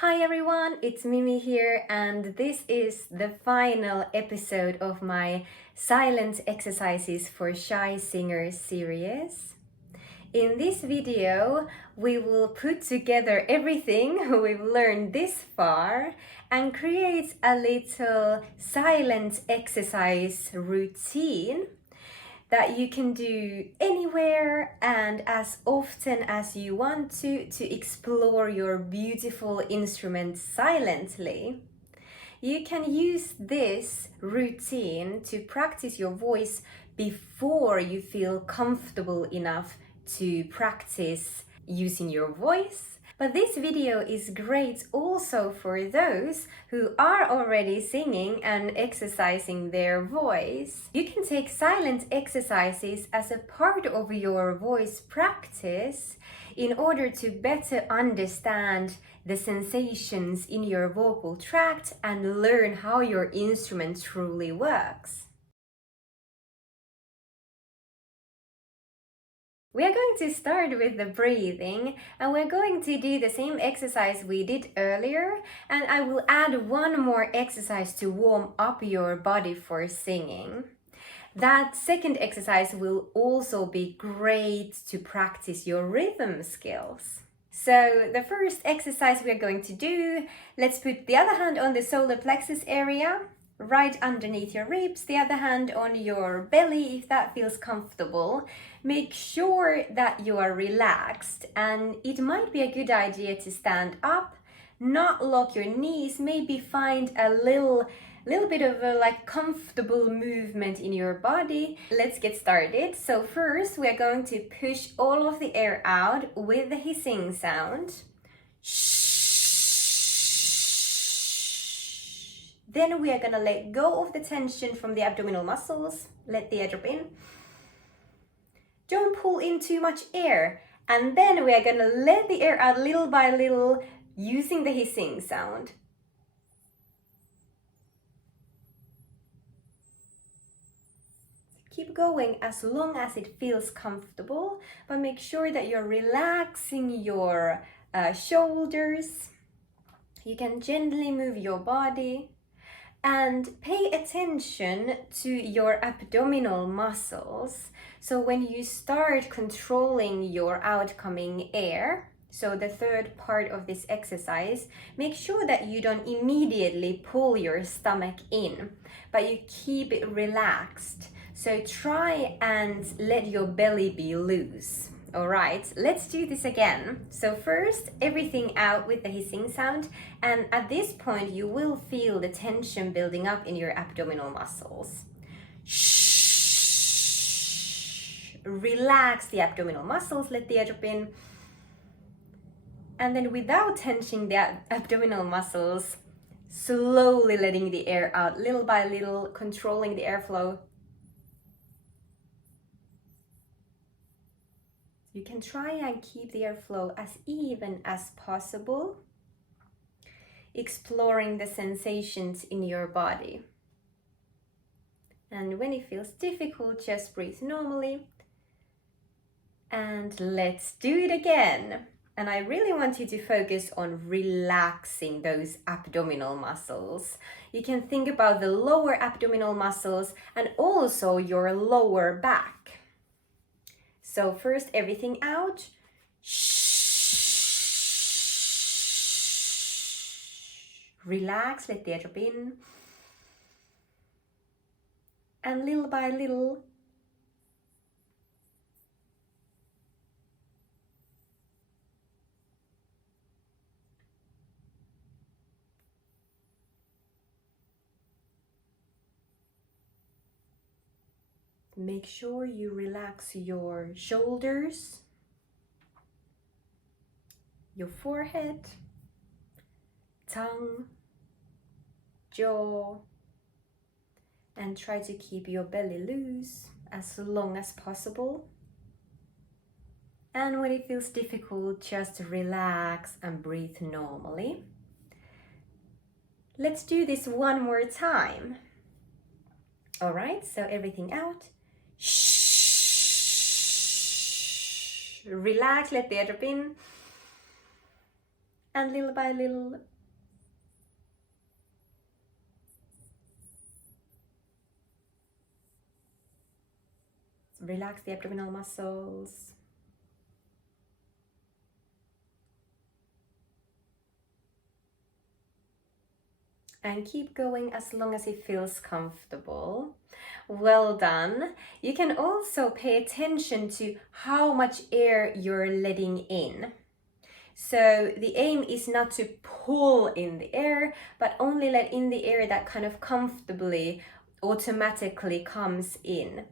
Hi everyone, it's Mimi here, and this is the final episode of my Silent Exercises for Shy Singers series. In this video, we will put together everything we've learned this far and create a little silent exercise routine that you can do anywhere and as often as you want to explore your beautiful instrument silently. You can use this routine to practice your voice before you feel comfortable enough to practice using your voice. But this video is great also for those who are already singing and exercising their voice. You can take silent exercises as a part of your voice practice in order to better understand the sensations in your vocal tract and learn how your instrument truly works. We are going to start with the breathing, and we're going to do the same exercise we did earlier, and I will add one more exercise to warm up your body for singing. That second exercise will also be great to practice your rhythm skills. So the first exercise we are going to do, let's put the other hand on the solar plexus area, right underneath your ribs, the other hand on your belly if that feels comfortable. Make sure that you are relaxed, and it might be a good idea to stand up, not lock your knees, maybe find a little bit of a comfortable movement in your body. Let's get started. So first we are going to push all of the air out with the hissing sound. Then we are gonna let go of the tension from the abdominal muscles. Let the air drop in. Don't pull in too much air. And then we are gonna let the air out little by little using the hissing sound. Keep going as long as it feels comfortable, but make sure that you're relaxing your shoulders. You can gently move your body and pay attention to your abdominal muscles. So when you start controlling your outcoming air, so the third part of this exercise, make sure that you don't immediately pull your stomach in, but you keep it relaxed. So try and let your belly be loose. All right, let's do this again. So first, everything out with the hissing sound, and at this point you will feel the tension building up in your abdominal muscles. Shh. Relax the abdominal muscles, let the air drop in. And then without tensing the abdominal muscles, slowly letting the air out little by little, controlling the airflow. You can try and keep the airflow as even as possible, exploring the sensations in your body. And when it feels difficult, just breathe normally. And let's do it again. And I really want you to focus on relaxing those abdominal muscles. You can think about the lower abdominal muscles and also your lower back. So first, everything out. Relax, let the air drop in. And little by little, make sure you relax your shoulders, your forehead, tongue, jaw, and try to keep your belly loose as long as possible. And when it feels difficult, just relax and breathe normally. Let's do this one more time. All right, so everything out. Shh. Relax, let the air drop in. And little by little, relax the abdominal muscles. And keep going as long as it feels comfortable. Well done. You can also pay attention to how much air you're letting in. So the aim is not to pull in the air, but only let in the air that kind of comfortably, automatically comes in.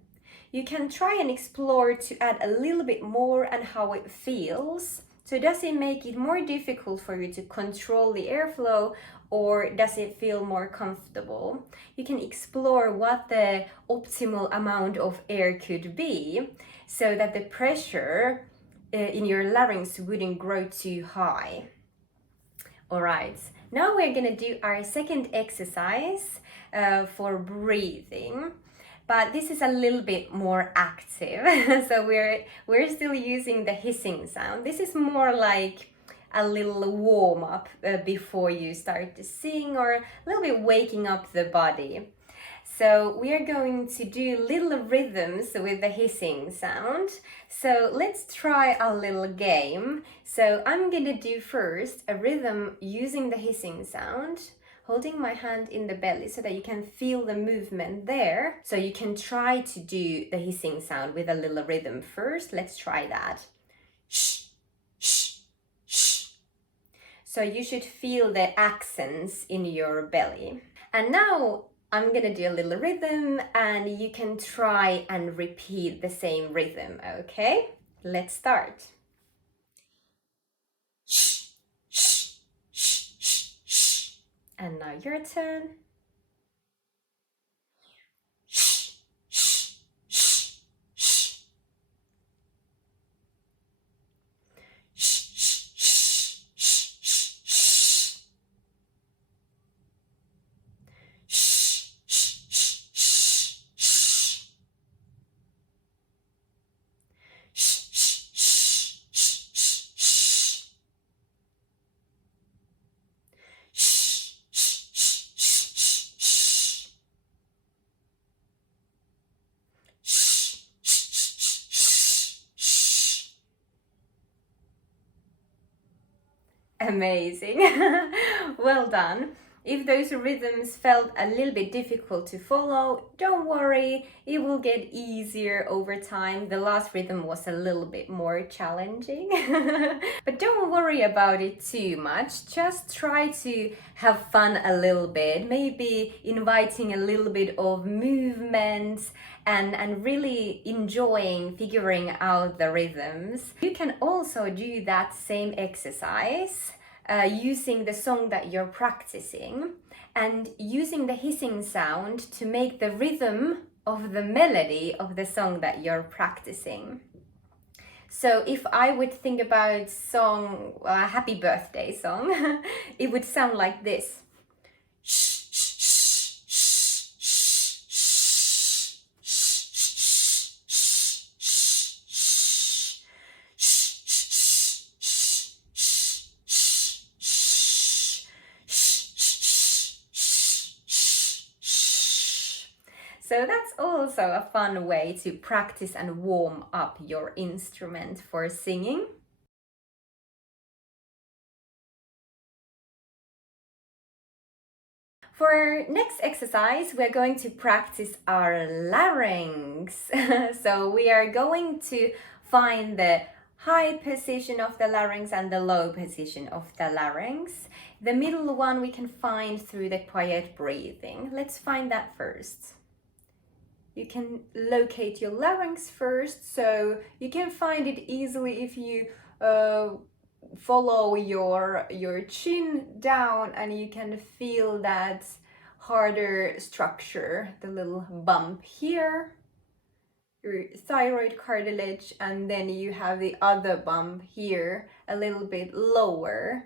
You can try and explore to add a little bit more and how it feels. So does it make it more difficult for you to control the airflow, or does it feel more comfortable? You can explore what the optimal amount of air could be so that the pressure in your larynx wouldn't grow too high. All right, now we're gonna do our second exercise for breathing, but this is a little bit more active. So we're still using the hissing sound. This is more like a little warm up before you start to sing, or a little bit waking up the body. So we are going to do little rhythms with the hissing sound. So let's try a little game. So I'm gonna do first a rhythm using the hissing sound, holding my hand in the belly so that you can feel the movement there. So you can try to do the hissing sound with a little rhythm first. Let's try that. Shh, shh, shh. So you should feel the accents in your belly. And now I'm gonna do a little rhythm and you can try and repeat the same rhythm, okay? Let's start. Shh, shh, shh, shh, shh. And now your turn. Shh, shh, shh, shh. Shh, shh, shh, shh, shh, shh. Amazing. Well done. If those rhythms felt a little bit difficult to follow, don't worry, it will get easier over time. The last rhythm was a little bit more challenging. But don't worry about it too much. Just try to have fun a little bit, maybe inviting a little bit of movement and really enjoying figuring out the rhythms. You can also do that same exercise using the song that you're practicing and using the hissing sound to make the rhythm of the melody of the song that you're practicing. So if I would think about song, a happy birthday song, it would sound like this. So that's also a fun way to practice and warm up your instrument for singing. For our next exercise, we're going to practice our larynx. So we are going to find the high position of the larynx and the low position of the larynx. The middle one we can find through the quiet breathing. Let's find that first. You can locate your larynx first, so you can find it easily if you follow your chin down and you can feel that harder structure, the little bump here, your thyroid cartilage, and then you have the other bump here a little bit lower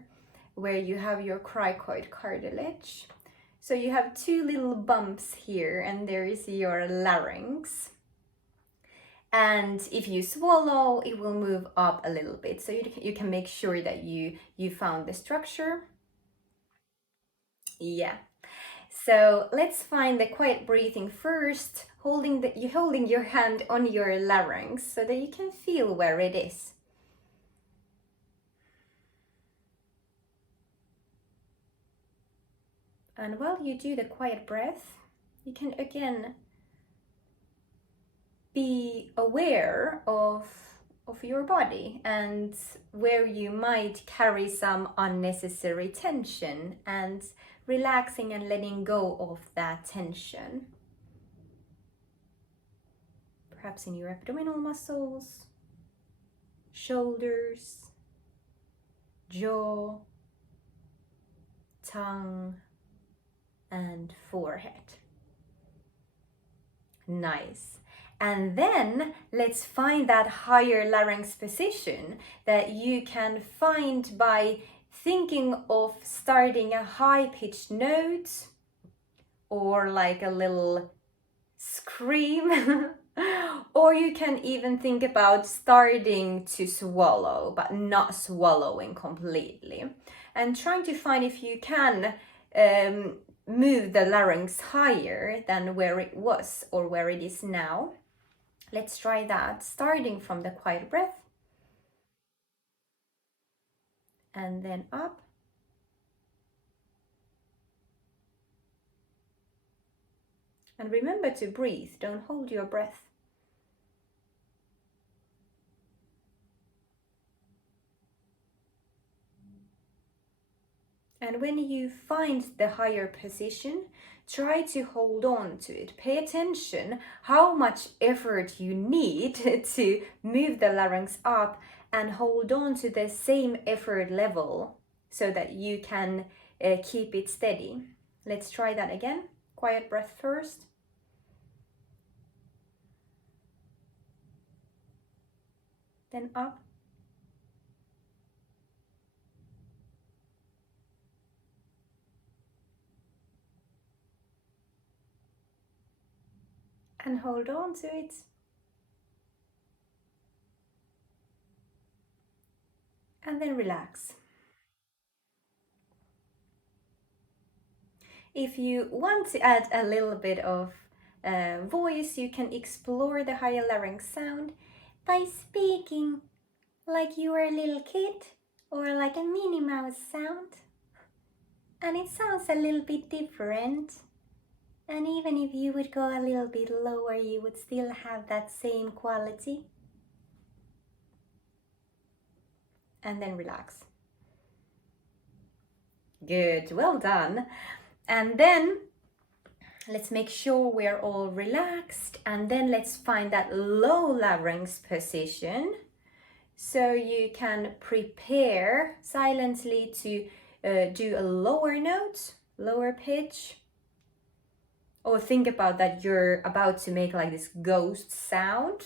where you have your cricoid cartilage. So you have two little bumps here and there is your larynx. And if you swallow, it will move up a little bit. So you can make sure that you found the structure. Yeah. So let's find the quiet breathing first, holding your hand on your larynx so that you can feel where it is. And while you do the quiet breath, you can again be aware of your body and where you might carry some unnecessary tension, and relaxing and letting go of that tension. Perhaps in your abdominal muscles, shoulders, jaw, tongue, and forehead. Nice. And then let's find that higher larynx position that you can find by thinking of starting a high-pitched note or like a little scream. Or you can even think about starting to swallow, but not swallowing completely. And trying to find if you can move the larynx higher than where it was or where it is now. Let's try that, starting from the quiet breath and then up. And remember to breathe, don't hold your breath. And when you find the higher position, try to hold on to it. Pay attention how much effort you need to move the larynx up, and hold on to the same effort level so that you can keep it steady. Let's try that again. Quiet breath first. Then up. And hold on to it. And then relax. If you want to add a little bit of voice, you can explore the higher larynx sound by speaking like you were a little kid, or like a Minnie Mouse sound. And it sounds a little bit different. And even if you would go a little bit lower, you would still have that same quality. And then relax. Good, well done. And then let's make sure we're all relaxed, and then let's find that low larynx position. So you can prepare silently to do a lower note, lower pitch. Or think about that you're about to make like this ghost sound.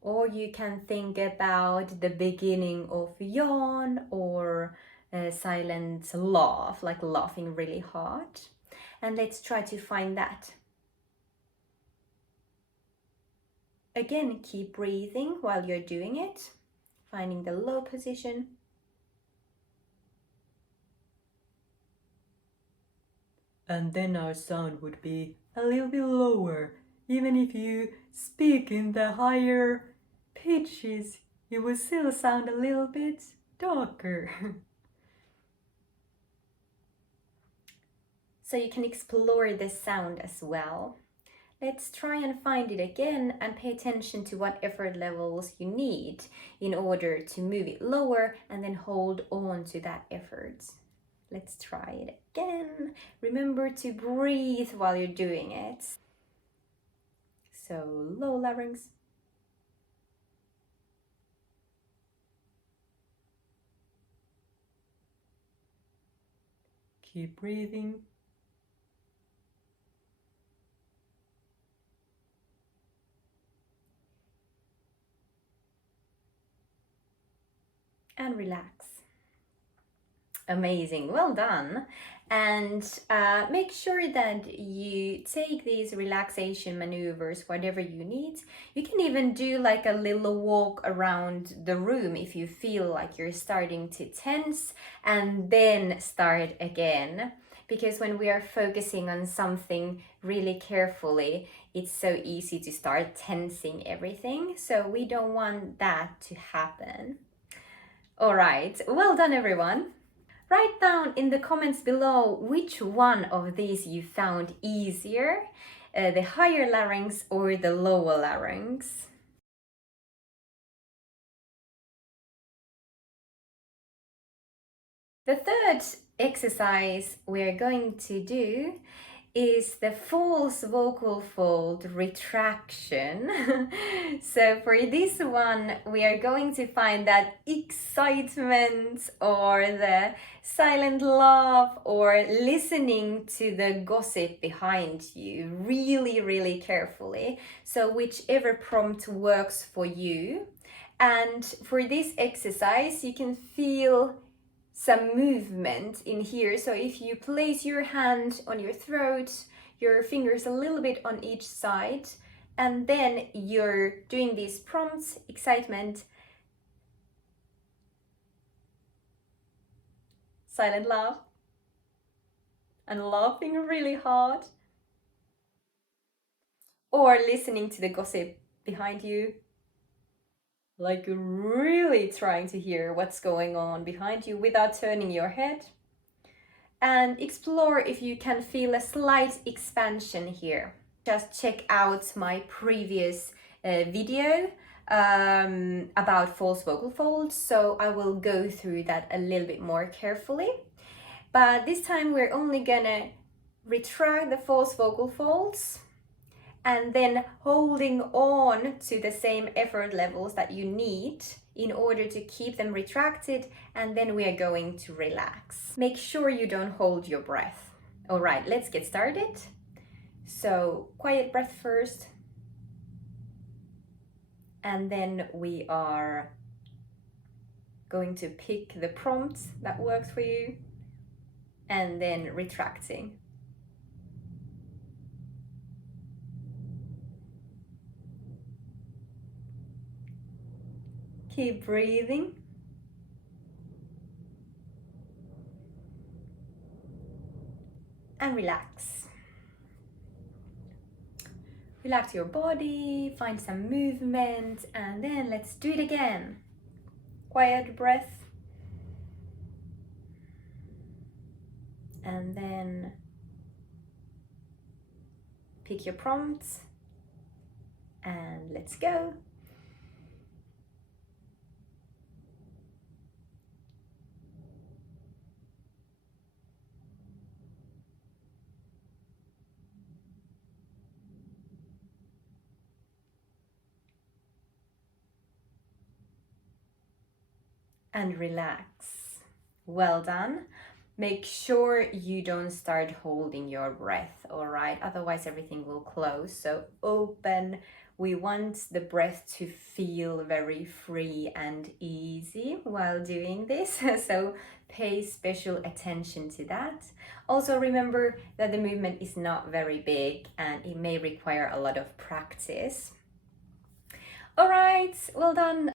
Or you can think about the beginning of yawn or a silent laugh, like laughing really hard. And let's try to find that. Again, keep breathing while you're doing it, finding the low position. And then our sound would be a little bit lower. Even if you speak in the higher pitches, it will still sound a little bit darker. So you can explore this sound as well. Let's try and find it again and pay attention to what effort levels you need in order to move it lower, and then hold on to that effort. Let's try it again. Remember to breathe while you're doing it. So low larynx. Keep breathing. And relax. Amazing, well done. And make sure that you take these relaxation maneuvers, whatever you need. You can even do like a little walk around the room if you feel like you're starting to tense, and then start again. Because when we are focusing on something really carefully, it's so easy to start tensing everything. So we don't want that to happen. All right, well done, everyone. Write down in the comments below which one of these you found easier, the higher larynx or the lower larynx. The third exercise we're going to do is the false vocal fold retraction. So for this one, we are going to find that excitement or the silent laugh or listening to the gossip behind you really, really carefully. So whichever prompt works for you. And for this exercise, you can feel some movement in here. So if you place your hand on your throat, your fingers a little bit on each side, and then you're doing these prompts, excitement, silent laugh, and laughing really hard, or listening to the gossip behind you, like really trying to hear what's going on behind you without turning your head. And explore if you can feel a slight expansion here. Just check out my previous video about false vocal folds, so I will go through that a little bit more carefully. But this time we're only gonna retract the false vocal folds and then holding on to the same effort levels that you need in order to keep them retracted, and then we are going to relax. Make sure you don't hold your breath. All right, let's get started. So quiet breath first, and then we are going to pick the prompt that works for you, and then retracting. Keep breathing. And relax. Relax your body, find some movement, and then let's do it again. Quiet breath. And then pick your prompts and let's go. And relax. Well done. Make sure you don't start holding your breath, all right? Otherwise everything will close. So open. We want the breath to feel very free and easy while doing this. So pay special attention to that. Also remember that the movement is not very big and it may require a lot of practice. All right, well done.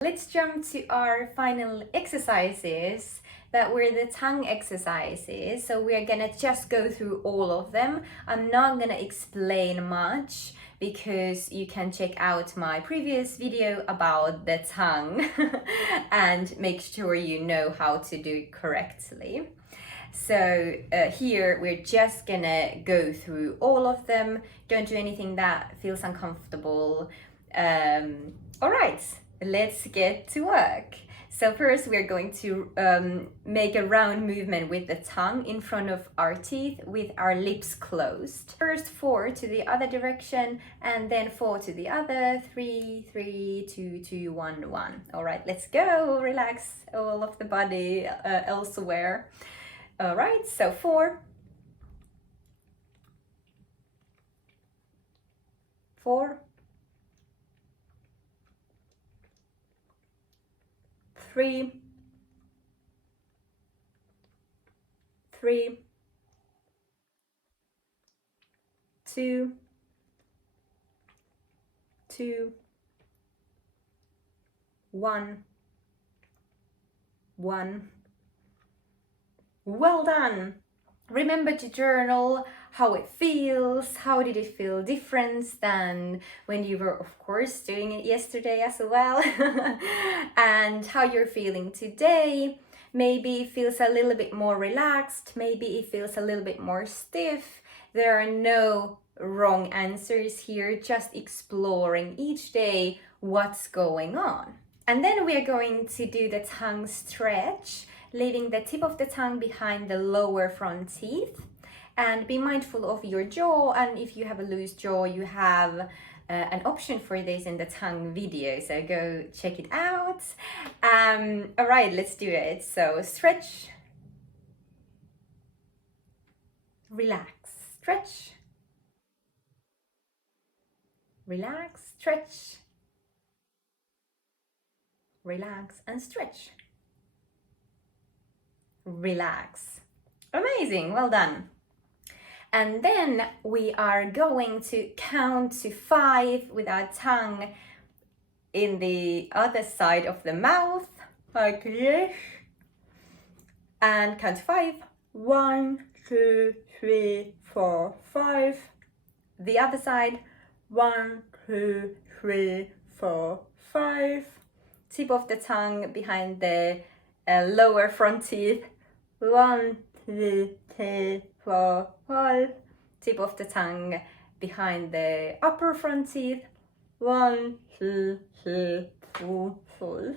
Let's jump to our final exercises that were the tongue exercises. So we're gonna just go through all of them. I'm not gonna explain much because you can check out my previous video about the tongue and make sure you know how to do it correctly. So here we're just gonna go through all of them. Don't do anything that feels uncomfortable. All right, let's get to work. So first we're going to make a round movement with the tongue in front of our teeth with our lips closed. First 4 to the other direction and then 4 to the other. 3, 3, 2, 2, 1, 1. All right, let's go. Relax all of the body elsewhere. All right, so 4, 4, 3, 3, 2, 2, 1, 1. Well done! Remember to journal how it feels, how did it feel different than when you were, of course, doing it yesterday as well, and how you're feeling today. Maybe it feels a little bit more relaxed, maybe it feels a little bit more stiff. There are no wrong answers here, just exploring each day what's going on. And then we are going to do the tongue stretch, leaving the tip of the tongue behind the lower front teeth. And be mindful of your jaw, and if you have a loose jaw, you have an option for this in the tongue video, so go check it out. All right, let's do it. So stretch, relax, stretch, relax, stretch, relax and stretch. Relax. Amazing, well done. And then we are going to count to 5 with our tongue in the other side of the mouth, like this. And count to 5. 1, 2, 3, 4, 5. The other side. 1, 2, 3, 4, 5. Tip of the tongue behind the lower front teeth. 1, 2, 3, 4, 5. Tip of the tongue behind the upper front teeth. 1, 2, 3, 4, 5.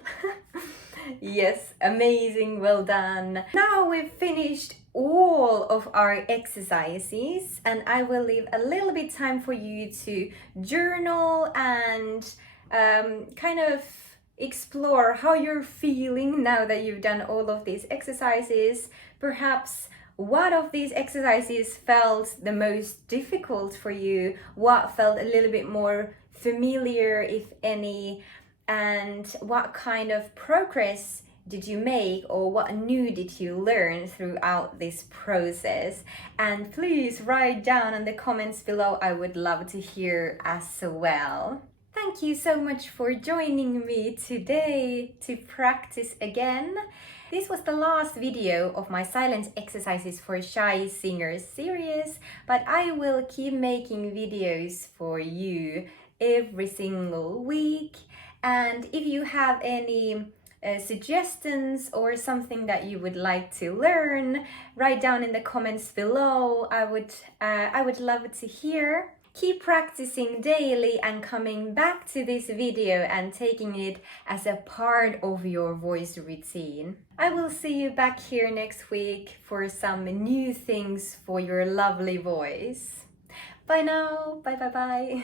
Yes, amazing, well done. Now we've finished all of our exercises, and I will leave a little bit time for you to journal and kind of explore how you're feeling now that you've done all of these exercises. Perhaps what of these exercises felt the most difficult for you, what felt a little bit more familiar, if any, and what kind of progress did you make, or what new did you learn throughout this process? And please write down in the comments below, I would love to hear as well. Thank you so much for joining me today to practice again. This was the last video of my silence exercises for shy singers series, but I will keep making videos for you every single week. And if you have any suggestions or something that you would like to learn, write down in the comments below. I would love to hear. Keep practicing daily and coming back to this video and taking it as a part of your voice routine. I will see you back here next week for some new things for your lovely voice. Bye now. Bye bye bye.